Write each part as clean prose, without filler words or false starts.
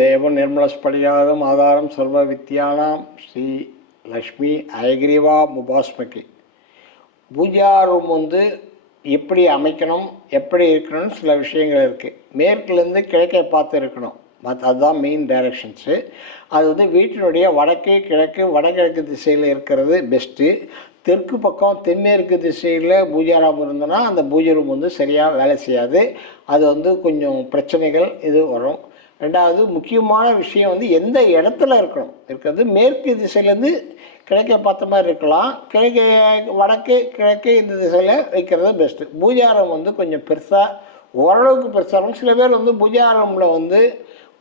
தேவம் நிர்மலஸ்படியாதம் ஆதாரம் சர்வ வித்யானாம் ஸ்ரீ லக்ஷ்மி ஐகிரிவா முபாஸ்மகி. பூஜா ரூம் எப்படி அமைக்கணும், எப்படி இருக்கணும்னு சில விஷயங்கள் இருக்குது. மேற்குலேருந்து கிழக்கை பார்த்து இருக்கணும், அதுதான் மெயின் டைரக்ஷன்ஸு. அது வீட்டினுடைய வடக்கு கிழக்கு வடகிழக்கு திசையில் இருக்கிறது பெஸ்ட்டு. தெற்கு பக்கம் தென்மேற்கு திசையில் பூஜா ரூம் இருந்தோன்னா அந்த பூஜை ரூம் சரியாக வேலை செய்யாது. அது கொஞ்சம் பிரச்சனைகள் இது வரும். ரெண்டாவது முக்கியமான விஷயம் எந்த இடத்துல இருக்கிறது மேற்கு திசையிலேருந்து கிழக்கை பார்த்த மாதிரி இருக்கலாம், கிழக்கு வடக்கு கிழக்கு இந்த திசையில் வைக்கிறது பெஸ்ட்டு. பூஜா ரூம் கொஞ்சம் பெருசாக, ஓரளவுக்கு பெருசாக இருக்கும். சில பேர் பூஜா ரூமில்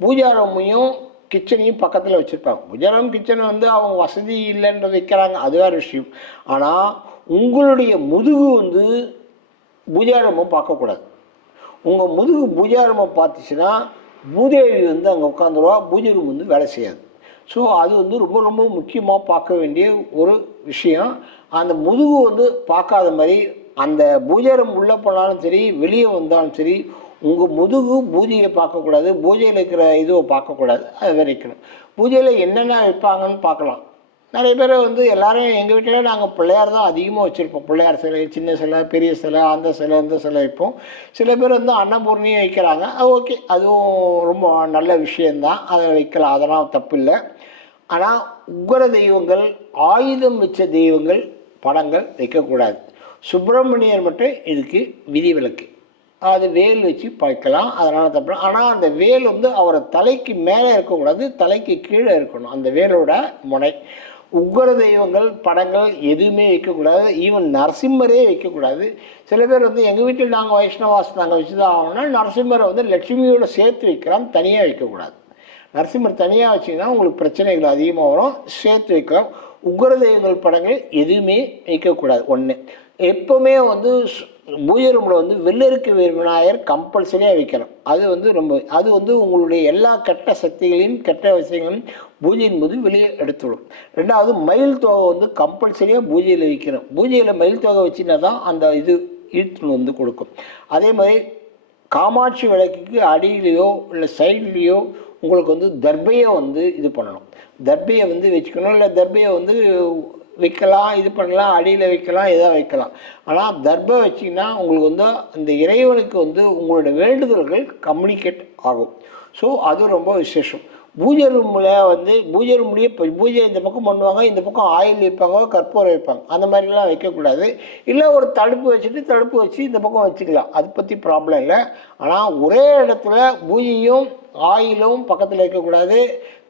பூஜா ரூமையும் கிச்சனையும் பக்கத்தில் வச்சுருப்பாங்க. பூஜா ரூம் கிச்சன் அவங்க வசதி இல்லைன்றது வைக்கிறாங்க, அது வேறு விஷயம். ஆனால் உங்களுடைய முதுகு பூஜா ரூமை பார்க்கக்கூடாது. உங்கள் முதுகு பூஜா ரூமை பார்த்துச்சுன்னா பூதேவி அங்கே உட்காந்துருவா, பூஜை ரூம் வேலை செய்யாது. ஸோ அது ரொம்ப ரொம்ப முக்கியமாக பார்க்க வேண்டிய ஒரு விஷயம். அந்த முதுகு பார்க்காத மாதிரி அந்த பூஜை ரூம் உள்ளே போனாலும் சரி வெளியே வந்தாலும் சரி உங்கள் முதுகு பூஜையை பார்க்கக்கூடாது, பூஜையில் இருக்கிற இதுவை பார்க்கக்கூடாது. அது வரைக்கணும். பூஜையில் என்னென்ன வைப்பாங்கன்னு பார்க்கலாம். நிறைய பேர் எல்லோரும் எங்கள் வீட்டில் நாங்கள் பிள்ளையார் தான் அதிகமாக வச்சுருப்போம். பிள்ளையார் சிலை, சின்ன சிலை, பெரிய சிலை, அந்த சிலை இந்த சிலை வைப்போம். சில பேர் அன்னபூர்ணியும் வைக்கிறாங்க, அது ஓகே, அதுவும் ரொம்ப நல்ல விஷயந்தான், அதை வைக்கலாம், அதெல்லாம் தப்பு இல்லை. ஆனால் உக்ர தெய்வங்கள், ஆயுதம் வச்ச தெய்வங்கள் படங்கள் வைக்கக்கூடாது. சுப்பிரமணியர் மட்டும் இதுக்கு விதிவிலக்கு. அது வேல் வச்சு வைக்கலாம், அதனால் தப்பு. ஆனால் அந்த வேல் அவரை தலைக்கு மேலே இருக்கக்கூடாது, தலைக்கு கீழே இருக்கணும் அந்த வேலோட முனை. உக்ர தெய்வங்கள் படங்கள் எதுவுமே வைக்கக்கூடாது. ஈவன் நரசிம்மரே வைக்கக்கூடாது. சில பேர் எங்கள் வீட்டில் நாங்கள் வைஷ்ணவாஸ் நாங்கள் வச்சு தான் ஆகணும்னா நரசிம்மரை லட்சுமியோட சேர்த்து வைக்கலாம், தனியாக வைக்கக்கூடாது. நரசிம்மர் தனியாக வச்சிங்கன்னா உங்களுக்கு பிரச்சனைகள் அதிகமாக வரும், சேர்த்து வைக்கலாம். உக்ர தெய்வங்கள் படங்கள் எதுவுமே வைக்கக்கூடாது. ஒன்று, எப்போவுமே பூஜை ரூமில் வெள்ளருக்கு விநாயகர் கம்பல்சரியாக வைக்கணும். அது ரொம்ப உங்களுடைய எல்லா கெட்ட சக்திகளையும் கெட்ட விஷயங்களையும் பூஜையின் போது வெளியே எடுத்துவிடும். ரெண்டாவது, மயில் தொகை கம்பல்சரியாக பூஜையில் வைக்கணும். பூஜையில் மயில் தொகை வச்சுன்னா தான் அந்த இது இழுத்து கொடுக்கும். அதே மாதிரி காமாட்சி விளக்குக்கு அடியிலையோ இல்லை சைட்லேயோ உங்களுக்கு தர்பையை இது பண்ணணும். தர்பையை வச்சுக்கணும், இல்லை தர்பையை வைக்கலாம், இது பண்ணலாம், அடியில் வைக்கலாம், எதாவது வைக்கலாம். ஆனால் தர்பை வச்சிங்கன்னா உங்களுக்கு அந்த இறைவனுக்கு உங்களோட வேண்டுதல்கள் கம்யூனிகேட் ஆகும். ஸோ அது ரொம்ப விசேஷம். பூஜை ரூமில் பூஜை ரூம்லேயே பூஜை இந்த பக்கம் பண்ணுவாங்க, இந்த பக்கம் ஆயில் வைப்பாங்க, கற்பூரம் வைப்பாங்க, அந்த மாதிரிலாம் வைக்கக்கூடாது. இல்லை ஒரு தடுப்பு வச்சுட்டு தடுப்பு வச்சு இந்த பக்கம் வச்சுக்கலாம், அதை பற்றி ப்ராப்ளம் இல்லை. ஆனால் ஒரே இடத்துல பூஜையும் ஆயிலும் பக்கத்தில் வைக்கக்கூடாது.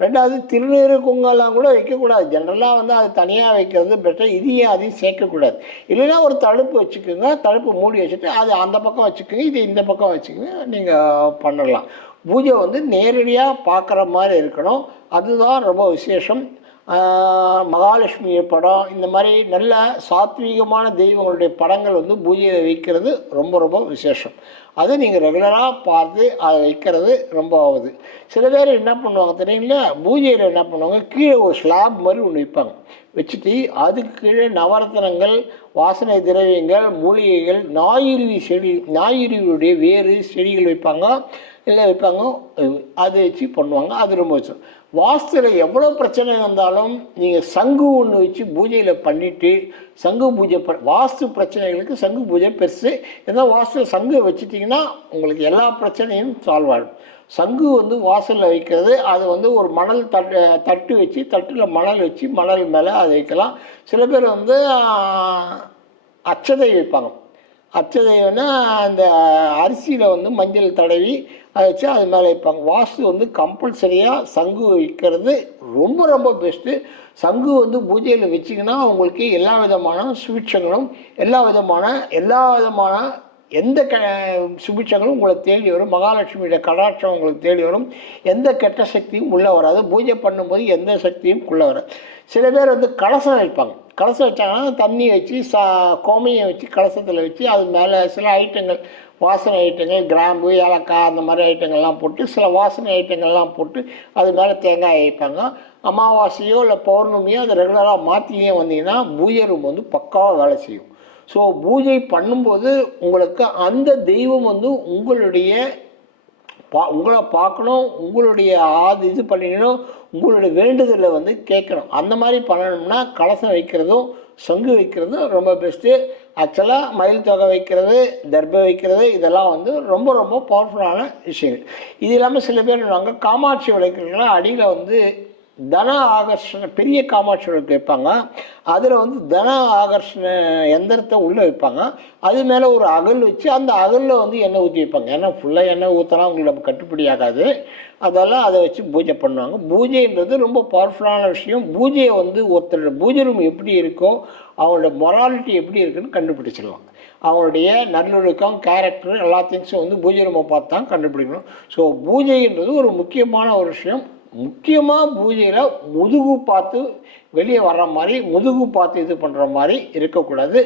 ரெண்டாவது, திருநீறு குங்கெல்லாம் கூட வைக்கக்கூடாது. ஜென்ரலாக அது தனியாக வைக்கிறது பெட்டர். இதையும் அதையும் சேர்க்கக்கூடாது. இல்லைன்னா ஒரு தடுப்பு வச்சுக்கோங்க, தடுப்பு மூடி வச்சுட்டு அது அந்த பக்கம் வச்சுக்கோங்க, இது இந்த பக்கம் வச்சுக்கோங்க, நீங்கள் பண்ணலாம். பூஜை நேரடியாக பார்க்குற மாதிரி இருக்கணும், அதுதான் ரொம்ப விசேஷம். மகாலட்சுமி படம், இந்த மாதிரி நல்ல சாத்வீகமான தெய்வங்களுடைய படங்கள் பூஜையில் வைக்கிறது ரொம்ப ரொம்ப விசேஷம். அது நீங்கள் ரெகுலராக பார்த்து அதை வைக்கிறது ரொம்ப ஆகுது. சில பேர் என்ன பண்ணுவாங்க தெரியுங்களா, பூஜையில் என்ன பண்ணுவாங்க, கீழே ஒரு ஸ்லாப் மாதிரி ஒன்று வைப்பாங்க. வச்சுட்டு அதுக்கு கீழே நவரத்தனங்கள், வாசனை திரவியங்கள், மூலிகைகள், நாயுருவியுடைய வேறு செடிகள் வைப்பாங்க, இல்லை வைப்பாங்க, அதை வச்சு பண்ணுவாங்க. அது ரொம்ப வச்சோம். வாஸ்துவில் எவ்வளோ பிரச்சனை வந்தாலும் நீங்கள் சங்கு ஒன்று வச்சு பூஜையில் பண்ணிவிட்டு சங்கு பூஜை வாஸ்து பிரச்சனைகளுக்கு சங்கு பூஜை பெருசு. ஏன்னா வாஸ்துவில் சங்கு வச்சுட்டிங்கன்னா உங்களுக்கு எல்லா பிரச்சனையும் சால்வ் ஆகிடும். சங்கு வாசலில் வைக்கிறது, அது ஒரு மணல் தட்டு வச்சு தட்டில் மணல் வச்சு மணல் மேலே அதை வைக்கலாம். சில பேர் அச்சதை வைப்பாங்க. அச்சதைன்னா அந்த அரிசியில் மஞ்சள் தடவி அதை வச்சு அது மேலே வைப்பாங்க. வாஸ்து கம்பல்சரியாக சங்கு வைக்கிறது ரொம்ப ரொம்ப பெஸ்ட்டு. சங்கு பூஜையில் வச்சிங்கன்னா உங்களுக்கு எல்லா விதமான சுபிட்சங்களும் எல்லா விதமான எந்த சுபிட்சங்களும் உங்களை தேடி வரும். மகாலட்சுமியோட கடாட்சம் உங்களுக்கு தேடி வரும். எந்த கெட்ட சக்தியும் உள்ளே வராது. பூஜை பண்ணும்போது எந்த சக்தியும் உள்ளே வராது. சில பேர் கலசம் வைப்பாங்க. கலசம் வச்சாங்கன்னா தண்ணி வச்சு கோமையை வச்சு கலசத்தில் வச்சு அது மேலே சில ஐட்டங்கள், வாசனை ஐட்டங்கள், கிராம்பு, ஏலக்காய், அந்த மாதிரி ஐட்டங்கள்லாம் போட்டு சில வாசனை ஐட்டங்கள்லாம் போட்டு அது மேலே தேங்காய் வைப்பாங்க. அமாவாசையோ இல்லை பௌர்ணமியோ அதை ரெகுலராக மாற்றியே வந்தீங்கன்னா பூஜை ரூம் பக்காவாக வேலை செய்யும். ஸோ பூஜை பண்ணும்போது உங்களுக்கு அந்த தெய்வம் உங்களுடைய உங்களை பார்க்கணும், உங்களுடைய இது பண்ணிக்கணும், உங்களுடைய வேண்டுதலை வந்து கேட்கணும். அந்த மாதிரி பண்ணணும்னா கலசம் வைக்கிறதும் சங்கு வைக்கிறதும் ரொம்ப பெஸ்ட்டு. ஆக்சுவலாக மயில் தொகை வைக்கிறது, தர்பை வைக்கிறது இதெல்லாம் வந்து ரொம்ப ரொம்ப பவர்ஃபுல்லான விஷயங்கள். இது இல்லாமல் சில பேர் சொல்லுவாங்க காமாட்சி விளக்குகள்லாம் அடியில் வந்து தன ஆகர்ஷண பெரிய காமாட்சி விளக்கு வைப்பாங்க. அதில் வந்து தன ஆகர்ஷண எந்திரத்தை உள்ளே வைப்பாங்க. அது மேலே ஒரு அகல் வச்சு அந்த அகலில் வந்து எண்ணெய் ஊற்றி வைப்பாங்க. ஏன்னா ஃபுல்லாக எண்ணெய் ஊற்றினா உங்களுக்கு நம்ம கட்டுப்படி ஆகாது. அதெல்லாம் அதை வச்சு பூஜை பண்ணுவாங்க. பூஜைன்றது ரொம்ப பவர்ஃபுல்லான விஷயம். பூஜையை வந்து ஒருத்தரோட பூஜை ரூம் எப்படி இருக்கோ அவங்களோட மொராலிட்டி எப்படி இருக்குன்னு கண்டுபிடிச்சிடலாம். அவங்களுடைய நல்லொழுக்கம், கேரக்டர் எல்லா திங்ஸும் வந்து பூஜை ரூமை பார்த்து தான் கண்டுபிடிக்கணும். ஸோ பூஜைன்றது ஒரு முக்கியமான ஒரு விஷயம். முக்கியமாக பூஜையில் முதுகு பார்த்து வெளியே வர்ற மாதிரி, முதுகு பார்த்து இது பண்ணுற மாதிரி இருக்கக்கூடாது.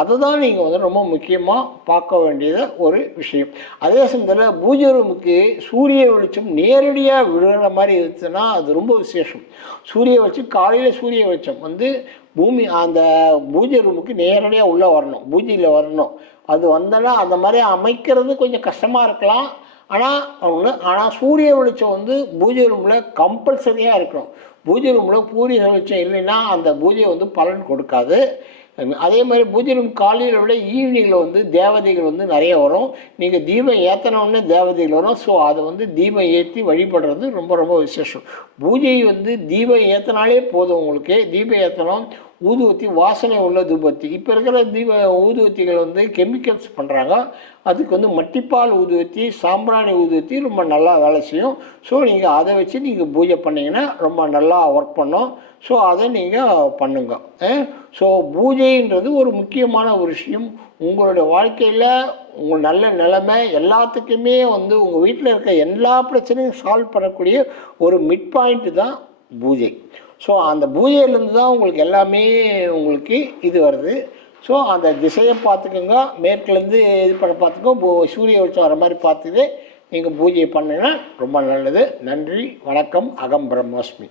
அதை தான் நீங்கள் வந்து ரொம்ப முக்கியமாக பார்க்க வேண்டியது ஒரு விஷயம். அதே சமயத்தில் பூஜை ரூமுக்கு சூரிய வெளிச்சம் நேரடியாக விழுகிற மாதிரி இருந்துச்சுன்னா அது ரொம்ப விசேஷம். சூரிய வெளிச்சம் காலையில் சூரிய வெளிச்சம் வந்து பூமி அந்த பூஜை ரூமுக்கு நேரடியாக உள்ளே வரணும், பூஜையில் வரணும். அது வந்தோன்னா அந்த மாதிரி அமைக்கிறது கொஞ்சம் கஷ்டமாக இருக்கலாம். ஆனால் சூரிய வெளிச்சம் வந்து பூஜை ரூமில் கம்பல்சரியாக இருக்கணும். பூஜை ரூமில் சூரிய வெளிச்சம் இல்லைன்னா அந்த பூஜை வந்து பலன் கொடுக்காது. அதே மாதிரி பூஜை ரூம் காலையில் விட ஈவினிங்கில் வந்து தேவதைகள் வந்து நிறைய வரும். நீங்கள் தீபம் ஏற்றினோடனே தேவதைகள் வரும். ஸோ அதை வந்து தீபம் ஏற்றி வழிபடுறது ரொம்ப ரொம்ப விசேஷம். பூஜை வந்து தீபம் ஏற்றினாலே போதும். உங்களுக்கு தீபம் ஏற்றணும், ஊதுவத்தி வாசனை உள்ள தூபத்தி. இப்போ இருக்கிற ஊதுவத்திகள் வந்து கெமிக்கல்ஸ் பண்ணுறாங்க. அதுக்கு வந்து மட்டிப்பால் ஊதுவத்தி, சாம்பிராணி ஊதுவத்தி ரொம்ப நல்லா வேலை செய்யும். ஸோ நீங்கள் அதை வச்சு நீங்கள் பூஜை பண்ணிங்கன்னா ரொம்ப நல்லா ஒர்க் பண்ணும். ஸோ அதை நீங்கள் பண்ணுங்க. ஸோ பூஜைன்றது ஒரு முக்கியமான ஒரு விஷயம். உங்களுடைய வாழ்க்கையில் உங்கள் நல்ல நிலைமை எல்லாத்துக்குமே வந்து உங்கள் வீட்டில் இருக்க எல்லா பிரச்சனையும் சால்வ் பண்ணக்கூடிய ஒரு மிட் பாயிண்ட்டு தான் பூஜை. ஸோ அந்த பூஜையிலேருந்து தான் உங்களுக்கு எல்லாமே உங்களுக்கு இது வருது. ஸோ அந்த திசையை பார்த்துக்கோங்க, மேற்குலேருந்து இது பண்ண பார்த்துக்கோ, சூரிய வெளிச்சம் வர மாதிரி பார்த்துட்டு நீங்கள் பூஜை பண்ணிங்கன்னா ரொம்ப நல்லது. நன்றி, வணக்கம். அகம் பிரம்மாஸ்மி.